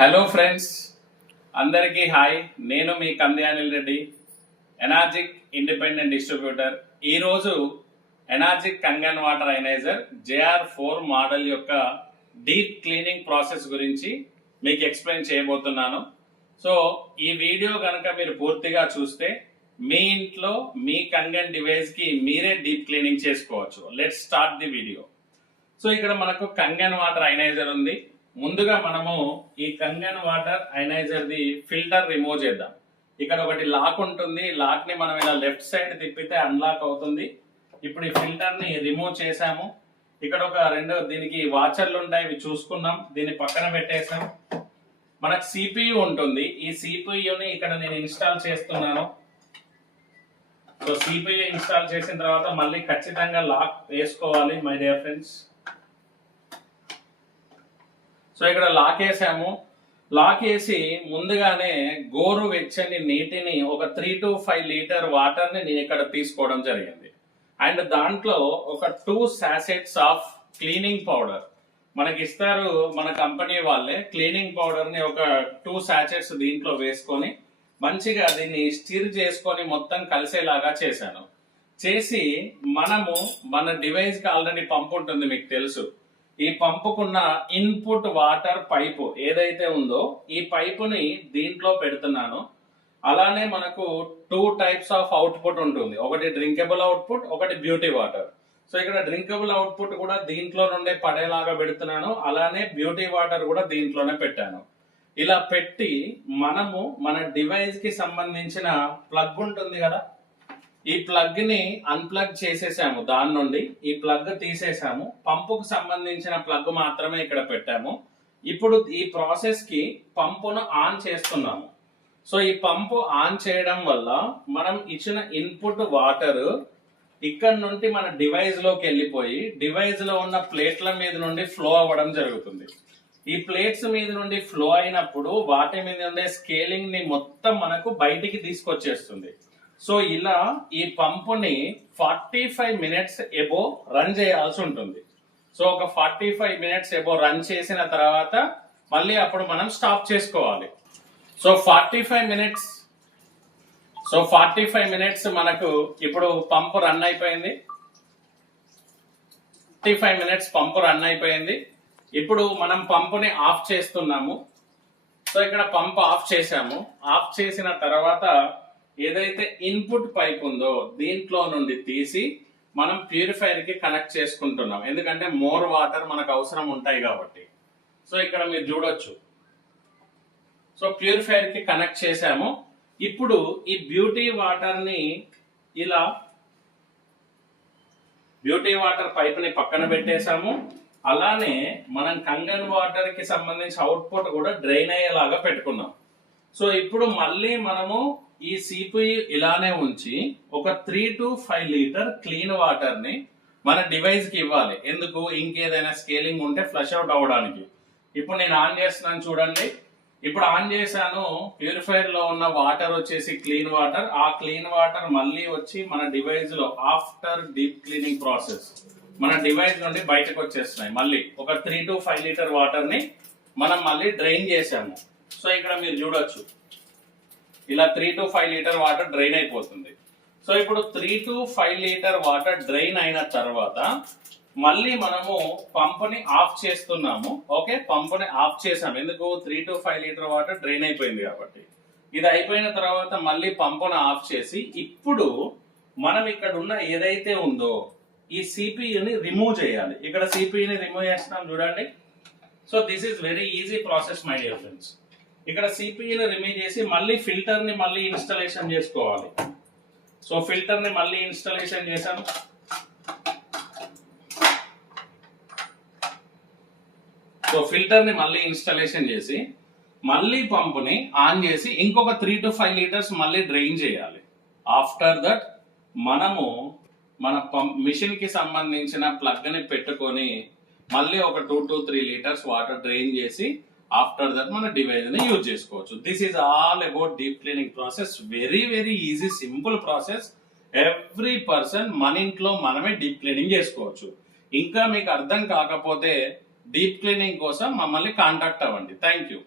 Hello friends, అందరికీ hi. నేను మీ Kandi Anil Reddy, Enagic independent distributor. ఈరోజు Enagic Kangen water ionizer JR4 model యొక్క డీప్ క్లీనింగ్ ప్రాసెస్ గురించి మీకు ఎక్స్ప్లెయిన్ చేయబోతున్నాను. సో ఈ వీడియో కనుక మీరు పూర్తిగా చూస్తే మీ ఇంట్లో మీ కంగన్ డివైస్కి మీరే డీప్ క్లీనింగ్ చేసుకోవచ్చు. Let's start the video. So ఇక్కడ మనకు కంగన్ వాటర్ అయనైజర్ ఉంది. ముందుగా మనము ఈ Kangen water ioniser the filter remove చేద్దాం. ఇక్కడ ఒకటి లాక్ ఉంటుంది. లాక్ ని మనం ఇలా లెఫ్ట్ సైడ్ తిప్పితే అన్లాక్ అవుతుంది. ఇప్పుడు ఈ ఫిల్టర్ ని రిమూవ్ చేసాము. ఇక్కడ ఒక దీనికి వాచర్లు ఉంటాయి, ఇవి చూసుకున్నాం. దీన్ని పక్కన పెట్టేసాం. మనకు CPU ఉంటుంది. ఈ CPUని ఇక్కడ నేను ఇన్స్టాల్ చేస్తున్నాను. సో CPU ఇన్స్టాల్ చేసిన తర్వాత మళ్ళీ ఖచ్చితంగా లాక్ వేసుకోవాలి మై డియర్ ఫ్రెండ్స్. సో ఇక్కడ లాక్ వేసాము. లాక్ వేసి ముందుగానే గోరు వెచ్చని నీటిని ఒక 3 to 5 లీటర్ వాటర్ని నేను ఇక్కడ తీసుకోవడం జరిగింది. అండ్ దాంట్లో ఒక 2 sachets ఆఫ్ క్లీనింగ్ పౌడర్ మనకి ఇస్తారు, మన కంపెనీ వాళ్ళే. క్లీనింగ్ పౌడర్ని ఒక 2 sachets దీంట్లో వేసుకొని మంచిగా దీన్ని స్టిర్ చేసుకొని మొత్తం కలిసేలాగా చేశాను. చేసి మనము మన డివైస్కి ఆల్రెడీ పంప్ ఉంటుంది, మీకు తెలుసు. ఈ పంపుకున్న ఇన్పుట్ వాటర్ పైపు ఏదైతే ఉందో ఈ పైపుని దీంట్లో పెడుతున్నాను. అలానే మనకు 2 types ఆఫ్ అవుట్పుట్ ఉంటుంది. ఒకటి డ్రింకబుల్ అవుట్పుట్, ఒకటి బ్యూటీ వాటర్. సో ఇక్కడ డ్రింకబుల్ అవుట్పుట్ కూడా దీంట్లో నుండే పడేలాగా పెడుతున్నాను. అలానే బ్యూటీ వాటర్ కూడా దీంట్లోనే పెట్టాను. ఇలా పెట్టి మనము మన డివైస్ కి సంబంధించిన ప్లగ్ ఉంటుంది కదా, ఈ ప్లగ్ ని అన్ప్లగ్ చేసేసాము. దాని నుండి ఈ ప్లగ్ తీసేసాము. పంపుకు సంబంధించిన ప్లగ్ మాత్రమే ఇక్కడ పెట్టాము. ఇప్పుడు ఈ ప్రాసెస్ కి పంపును ఆన్ చేస్తున్నాము. సో ఈ పంపు ఆన్ చేయడం వల్ల మనం ఇచ్చిన ఇన్పుట్ వాటర్ ఇక్కడ నుండి మన డివైస్ లోకి వెళ్ళిపోయి డివైస్ లో ఉన్న ప్లేట్ల మీద నుండి ఫ్లో అవ్వడం జరుగుతుంది. ఈ ప్లేట్స్ మీద నుండి ఫ్లో అయినప్పుడు వాటి మీద ఉండే స్కేలింగ్ ని మొత్తం మనకు బయటికి తీసుకొచ్చేస్తుంది. సో ఇలా ఈ పంపుని 45 minutes ఎబో రన్ చేయాల్సి ఉంటుంది. సో ఒక 45 minutes ఎబో రన్ చేసిన తర్వాత మళ్ళీ అప్పుడు మనం స్టాప్ చేసుకోవాలి. సో 45 minutes మనకు ఇప్పుడు పంపు రన్ అయిపోయింది. 45 minutes పంపు రన్ అయిపోయింది. ఇప్పుడు మనం పంపుని ఆఫ్ చేస్తున్నాము. సో ఇక్కడ పంప్ ఆఫ్ చేసాము. ఆఫ్ చేసిన తర్వాత ఏదైతే ఇన్పుట్ పైప్ ఉందో దీంట్లో నుండి తీసి మనం ప్యూరిఫైర్ కి కనెక్ట్ చేసుకుంటున్నాం. ఎందుకంటే మోర్ వాటర్ మనకు అవసరం ఉంటాయి కాబట్టి. సో ఇక్కడ మీరు చూడొచ్చు. సో ప్యూరిఫైర్ కి కనెక్ట్ చేసాము. ఇప్పుడు ఈ బ్యూటీ వాటర్ ని ఇలా బ్యూటీ వాటర్ పైప్ ని పక్కన పెట్టేసాము. అలానే మనం కంగన్ వాటర్ కి సంబంధించి అవుట్పుట్ కూడా డ్రైన్ అయ్యేలాగా పెట్టుకున్నాం. సో ఇప్పుడు మళ్ళీ మనము ఈ CPU ఇలానే ఉంచి ఒక 3 to 5 లీటర్ క్లీన్ వాటర్ ని మన డివైస్ కి ఇవ్వాలి. ఎందుకు? ఇంకేదైనా స్కేలింగ్ ఉంటే ఫ్లష్ అవుట్ అవ్వడానికి. ఇప్పుడు నేను ఆన్ చేస్తున్నాను, చూడండి. ఇప్పుడు ఆన్ చేశాను. ప్యూరిఫైర్ లో ఉన్న వాటర్ వచ్చేసి క్లీన్ వాటర్. ఆ క్లీన్ వాటర్ మళ్ళీ వచ్చి మన డివైస్ లో ఆఫ్టర్ డీప్ క్లీనింగ్ ప్రాసెస్ మన డివైస్ నుండి బయటకు వచ్చేస్తున్నాయి. మళ్ళీ ఒక 3 to 5 లీటర్ వాటర్ ని మనం మళ్ళీ డ్రైన్ చేసాము. సో ఇక్కడ మీరు చూడొచ్చు, ఇలా 3 to 5 లీటర్ వాటర్ డ్రైన్ అయిపోతుంది. సో ఇప్పుడు 3 to 5 లీటర్ వాటర్ డ్రైన్ అయిన తర్వాత మళ్ళీ మనము పంపుని ఆఫ్ చేస్తున్నాము. ఓకే, పంపుని ఆఫ్ చేసాము. ఎందుకు? 3 to 5 లీటర్ వాటర్ డ్రైన్ అయిపోయింది కాబట్టి. ఇది అయిపోయిన తర్వాత మళ్ళీ పంపును ఆఫ్ చేసి ఇప్పుడు మనం ఇక్కడ ఉన్న ఏదైతే ఉందో ఈ CPUని రిమూవ్ చేయాలి. ఇక్కడ CPUని రిమూవ్ చేస్తున్నాం, చూడండి. So this is very easy process my dear friends. ఇక్కడ CPUని రిమూవ్ చేసి మళ్ళీ ఫిల్టర్ ని మళ్ళీ ఇన్స్టాలేషన్ చేసుకోవాలి. సో ఫిల్టర్ ని మళ్ళీ ఇన్స్టాలేషన్ చేశాను. సో ఫిల్టర్ ని మళ్ళీ ఇన్స్టాలేషన్ చేసి మళ్ళీ పంపుని ఆన్ చేసి ఇంకొక 3 to 5 లీటర్స్ మళ్ళీ డ్రైన్ చేయాలి. ఆఫ్టర్ దట్ మనము మన మిషన్ కి సంబంధించిన ప్లగ్ ని పెట్టుకొని మళ్ళీ ఒక 2 to 3 లీటర్స్ వాటర్ డ్రైన్ చేసి ఆఫ్టర్ దట్ మన డివైస్ ని యూజ్ చేసుకోవచ్చు. This is all about deep cleaning process. Very very easy, simple process. Every person మన ఇంట్లో మనమే డీప్ క్లీనింగ్ చేసుకోవచ్చు. ఇంకా మీకు అర్థం కాకపోతే డీప్ క్లీనింగ్ కోసం మమ్మల్ని కాంటాక్ట్ అవ్వండి. Thank you.